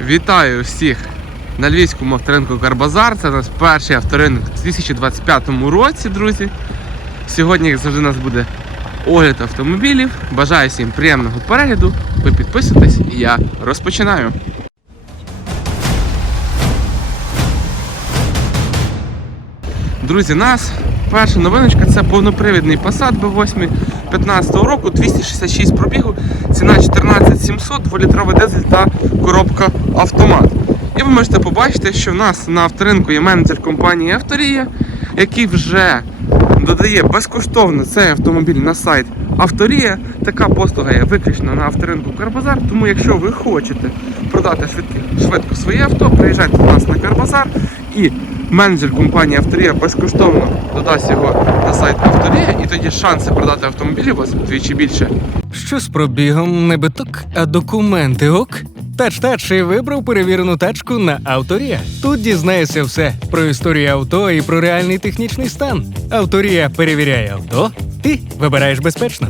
Вітаю всіх на львівському авторинку Карбазар. Це у нас перший авторинок у 2025 році, друзі. Сьогодні, як завжди, у нас буде огляд автомобілів. Бажаю всім приємного перегляду. Ви підписуйтесь і я розпочинаю. Друзі, нас перша новиночка це повнопривідний Passat B8 15 року, 266 пробігу, ціна 14700, 2-літровий дизель та коробка автомат. І ви можете побачити, що в нас на авторинку є менеджер компанії Авторія, який вже додає безкоштовно цей автомобіль на сайт Авторія. Така послуга є виключно на авторинку Карбазар. Тому якщо ви хочете продати швидко, швидко своє авто, приїжджайте до нас на Карбазар і менеджер компанії Авторія безкоштовно додасть його на сайт Авторія, і тоді шанси продати автомобілі у вас вдвічі більше. Що з пробігом не биток, а документи ок? Тач-тач і вибрав перевірену тачку на Авторія. Тут дізнаєшся все про історію авто і про реальний технічний стан. Авторія перевіряє авто. Ти вибираєш безпечно.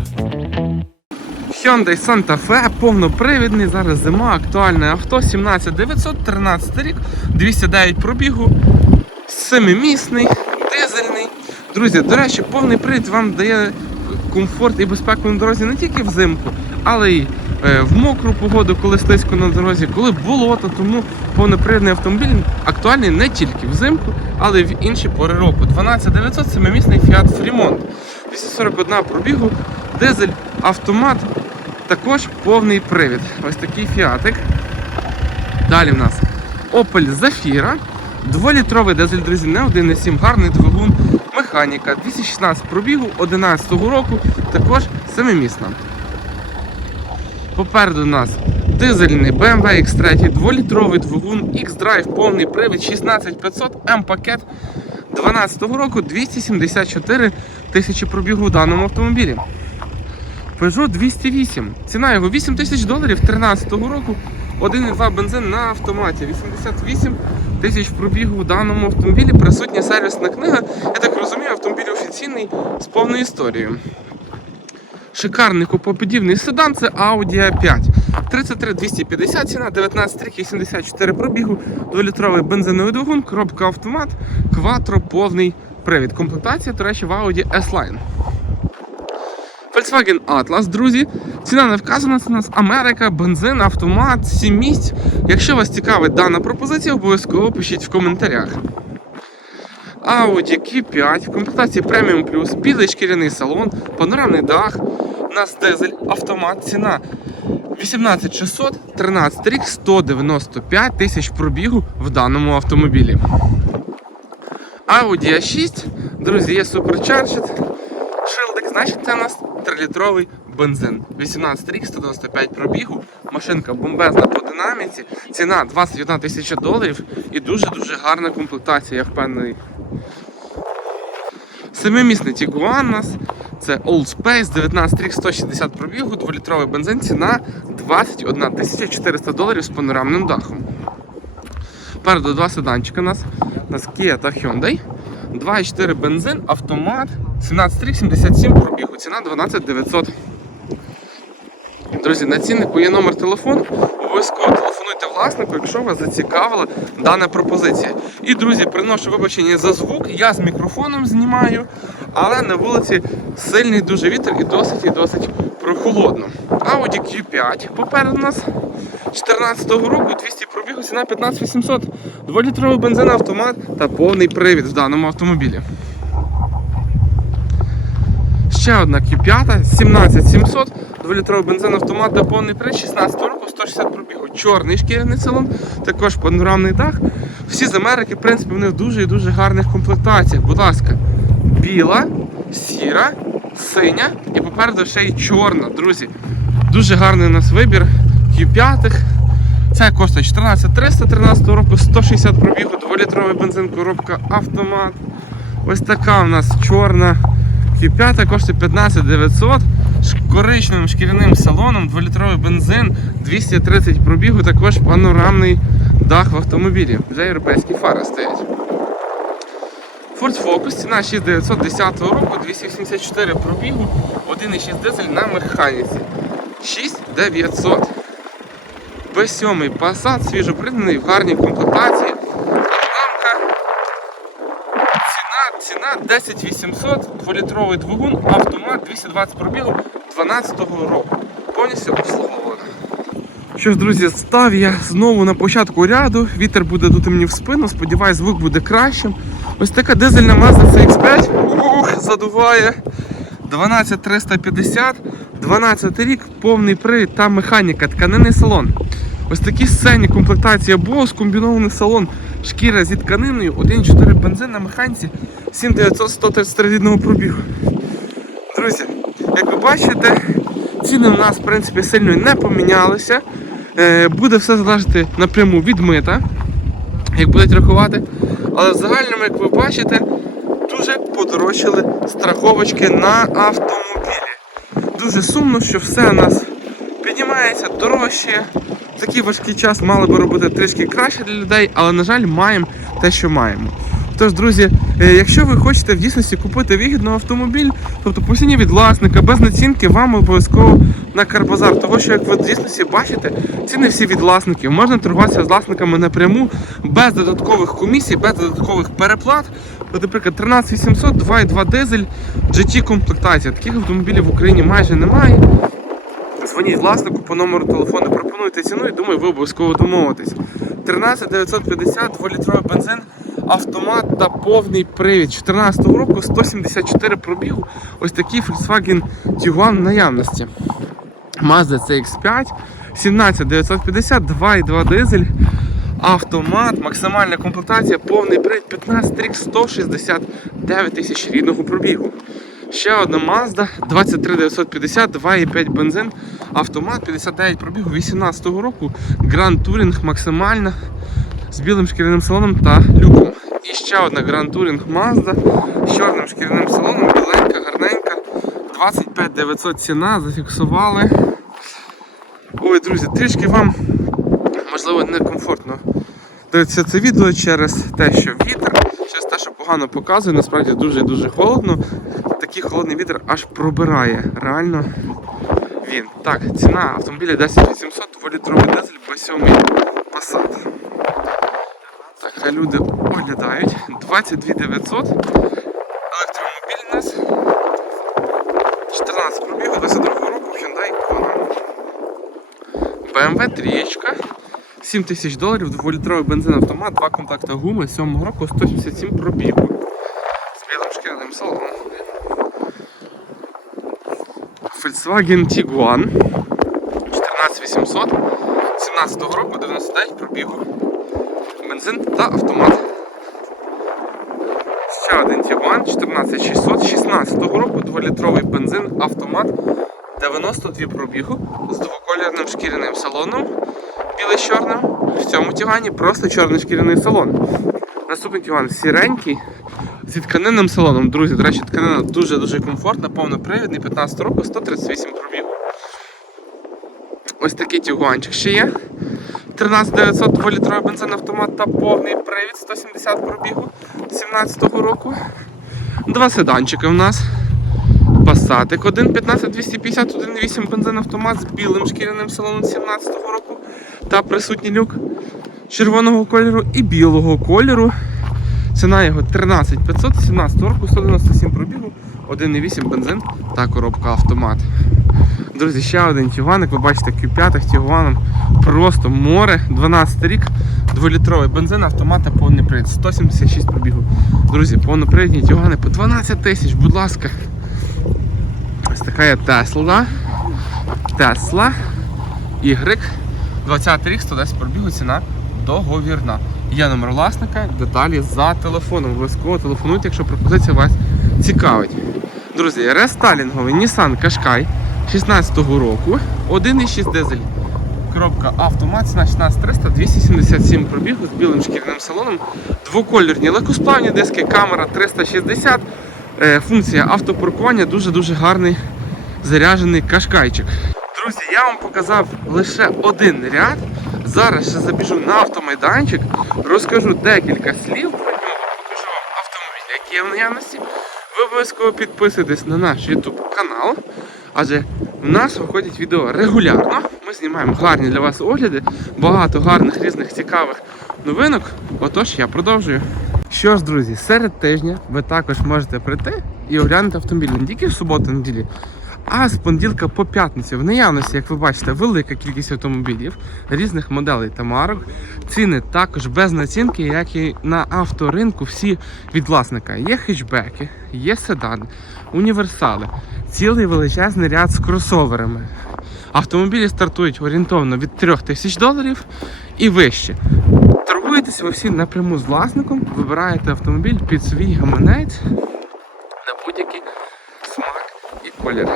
Hyundai Santa Fe, повнопривідний, зараз зима, актуальне авто, 17900, 13 рік, 209 пробігу, семимісний, дизельний. Друзі, до речі, повний привід вам дає комфорт і безпеку на дорозі не тільки взимку, але й е, в мокру погоду, коли слизько на дорозі, коли болото, тому повнопривідний автомобіль актуальний не тільки взимку, але й в інші пори року. 12900 семимісний Fiat Fremont, 241 пробігу, дизель, автомат, також повний привід. Ось такий фіатик. Далі в нас Opel Zafira. 2-літровий дизель, друзі, не 1,7, гарний двигун, механіка, 216 пробігу 11 року, також семимісна. Попереду у нас дизельний BMW X3, 2-літровий двигун, X-Drive, повний привід, 16500, М-пакет 12 року, 274 тисячі пробігу в даному автомобілі. Peugeot 208. Ціна його 8 тисяч доларів 13 року. 1,2 бензин на автоматі. 88 тисяч пробігу в даному автомобілі. Присутня сервісна книга. Я так розумію, автомобіль офіційний з повною історією. Шикарний купоподібний седан це Audi A5. 33 250 ціна, 19 рік, 84 пробігу, 2-літровий бензиновий двигун, коробка автомат, кватро, повний привід. Комплектація, до речі, в Audi S-Line. Volkswagen Atlas, друзі. Ціна не вказана, це у нас Америка, бензин, автомат, 7 місць. Якщо вас цікавить дана пропозиція, обов'язково пишіть в коментарях. Audi Q5 в комплектації Premium Plus, білий шкіряний салон, панорамний дах. У нас дизель, автомат, ціна 18600, 13 рік, 195 тисяч пробігу в даному автомобілі. Audi A6, друзі, є Supercharged. Шилдик, значить, це у нас 3-літровий бензин. 18 рік, 195 пробігу, машинка бомбезна по динаміці, ціна 21 тисяча доларів і дуже-дуже гарна комплектація, я впевнений. Семимісний у нас, це Old Space, 19 рік, 160 пробігу, 2-літровий бензин, ціна 21 400 доларів з панорамним дахом. Переду два седанчика у нас, у нас Kia та Hyundai. 2,4 бензин, автомат, 17 рік, 77 пробігу, ціна 12 900. Друзі, на ціннику є номер телефону. Обов'язково телефонуйте власнику, якщо вас зацікавила дана пропозиція. І, друзі, приношу вибачення за звук. Я з мікрофоном знімаю, але на вулиці сильний дуже вітер і досить і досить прохолодно. Audi Q5 попереду нас 14-го року 200 пробігу, ціна 15 800. 2-літровий бензин автомат та повний привід в даному автомобілі. Ще одна Q5, 17700, 2-літровий бензин автомат та повний привід, 16 року, 160 пробігу. Чорний шкіряний салон, також панорамний дах. Всі з Америки, в принципі, вони в дуже і дуже гарних комплектаціях. Будь ласка, біла, сіра, синя і попереду ще й чорна, друзі. Дуже гарний у нас вибір Q5. Це коштує 14300 13 року, 160 пробігу, 2-літровий бензин, коробка автомат. Ось така у нас чорна Q5 коштує 15 900 з коричневим шкіряним салоном, 2-літровий бензин, 230 пробігу, також панорамний дах в автомобілі. Вже європейські фари стоять. Ford Focus, ціна 6910 року, 284 пробігу, 1,6 дизель на механіці. 6900. B7 Passat, свіжопригнаний, в гарній комплектації. Панорамка. Ціна, ціна 10 800, 2-літровий двигун, автомат 220 пробігу 12-го року. Повністю обслуговувано. Що ж, друзі, став я знову на початку ряду. Вітер буде дути мені в спину. Сподіваюсь, звук буде кращим. Ось така дизельна Mazda CX5. Ух, задуває. 12350, 12 рік, повний привід та механіка, тканинний салон. Ось такі сцені комплектація Bose, комбінований салон, шкіра зі тканиною, 1.4 бензин на механіці, 7900 133 рідного пробігу. Друзі, як ви бачите, ціни у нас в принципі сильно не помінялися. Е, Буде все залежати напряму від мита, як будуть рахувати. Але в загальному, як ви бачите, дуже подорожчали страховочки на автомобілі. Дуже сумно, що все у нас піднімається дорожче. Такий важкий час мали би робити трішки краще для людей, але, на жаль, маємо те, що маємо. Тож, друзі, е, якщо ви хочете в дійсності купити вигідний автомобіль, тобто по від власника, без націнки, вам обов'язково на Карбазар. Того, що як ви в дійсності бачите, ціни всі від власників. Можна торгуватися з власниками напряму, без додаткових комісій, без додаткових переплат. От, наприклад, 13800, 2.2 дизель, GT комплектація. Таких автомобілів в Україні майже немає. Дзвоніть власнику по номеру телефону, пропонуйте ціну і думаю, ви обов'язково домовитесь. 13950, 2-літровий бензин, автомат та повний привід. 14 року 174 пробігу. Ось такий Volkswagen Tiguan в наявності. Mazda CX5, 17950, 2,2 дизель. Автомат, максимальна комплектація, повний привід, 15 рік, 169 тисяч рідного пробігу. Ще одна Mazda 23950, 2,5 бензин, автомат, 59 пробігу 18 року, Grand Touring максимальна з білим шкіряним салоном та люком. І ще одна Grand Touring Mazda з чорним шкіряним салоном, біленька, гарненька, 25 900 ціна, зафіксували. Ой, друзі, трішки вам можливо некомфортно дивитися це відео через те, що вітер, через те, що погано показує, насправді дуже дуже холодно. Такий холодний вітер аж пробирає. Реально він. Так, ціна автомобіля 10800, 2-літровий дизель, B7 Passat. Так, хай люди оглядають. 22900. Електромобіль у нас. 14 пробігу, 22 року Hyundai Kona. BMW 3 7 тисяч доларів, 2-літровий бензин автомат, два комплекти гуми 7 року, 177 пробігу. З білим шкіряним салоном. Volkswagen Tiguan 14800 17 року, 99 пробігу. Бензин та автомат. Ще один Tiguan 14600 16 року, 2-літровий бензин, автомат, 92 пробігу з двоколірним шкіряним салоном, білий чорним. В цьому тюгані просто чорний шкіряний салон. Наступний тюган сіренький зі тканинним салоном. Друзі, до речі, тканина дуже-дуже комфортна, повнопривідний, 15 року, 138 пробігу. Ось такий тюганчик ще є. 13900 2-літровий бензин автомат та повний привід 170 пробігу 17-го року. Два седанчики у нас. Пасатик 1 15250, 1.8 бензин з білим шкіряним салоном 17-го року та присутній люк червоного кольору і білого кольору. Ціна його 13500, 17 року, 197 пробігу, 1.8 бензин та коробка автомат. Друзі, ще один Тігуан, ви бачите, Q5 Тігуаном просто море, 12 рік, 2-літровий бензин, автомат та повний привід, 176 пробігу. Друзі, повнопривідні Тігуани по 12 тисяч, будь ласка. Ось така є Тесла. Тесла Y. 20 рік, 110 пробігу, ціна договірна. Є номер власника, деталі за телефоном. Обов'язково телефонуйте, якщо пропозиція вас цікавить. Друзі, рестайлінговий Nissan Qashqai 16-го року, 1,6 дизель. Коробка автомат, ціна 16300, 277 пробігу з білим шкіряним салоном, двокольорні легкосплавні диски, камера 360, е, функція автопаркування, дуже-дуже гарний заряджений кашкайчик. Друзі, я вам показав лише один ряд. Зараз ще забіжу на автомайданчик, розкажу декілька слів про нього, покажу вам автомобіль, який є в наявності. Ви обов'язково підписуйтесь на наш YouTube канал. Адже в нас виходять відео регулярно. Ми знімаємо гарні для вас огляди, багато гарних різних цікавих новинок. Отож, я продовжую. Що ж, друзі, серед тижня ви також можете прийти і оглянути автомобіль не тільки в суботу, неділі, а з понеділка по п'ятницю в наявності, як ви бачите, велика кількість автомобілів різних моделей та марок. Ціни також без націнки, як і на авторинку, всі від власника. Є хетчбеки, є седани, універсали, цілий величезний ряд з кросоверами. Автомобілі стартують орієнтовно від 3 тисяч доларів і вище. Торгуєтесь ви всі напряму з власником, вибираєте автомобіль під свій гаманець і.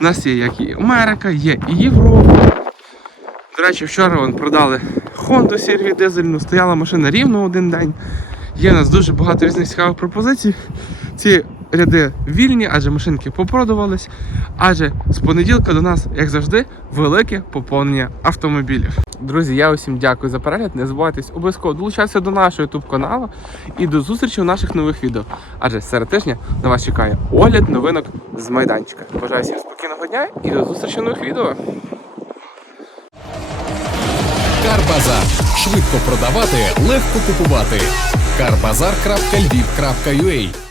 У нас є як і Америка, є і Європа. До речі, вчора вон продали Honda CR-V дизельну, стояла машина рівно один день. Є у нас дуже багато різних цікавих пропозицій. Ці ряди вільні, адже машинки попродувались. Адже з понеділка до нас, як завжди, велике поповнення автомобілів. Друзі, я усім дякую за перегляд. Не забувайтесь обов'язково долучатися до нашого YouTube каналу і до зустрічі у наших нових відео. Адже серед тижня на вас чекає огляд новинок з майданчика. Бажаю всім спокійного дня і до зустрічі в нових відео. Карбазар. Швидко продавати, легко купувати. Карбазар.львів.ua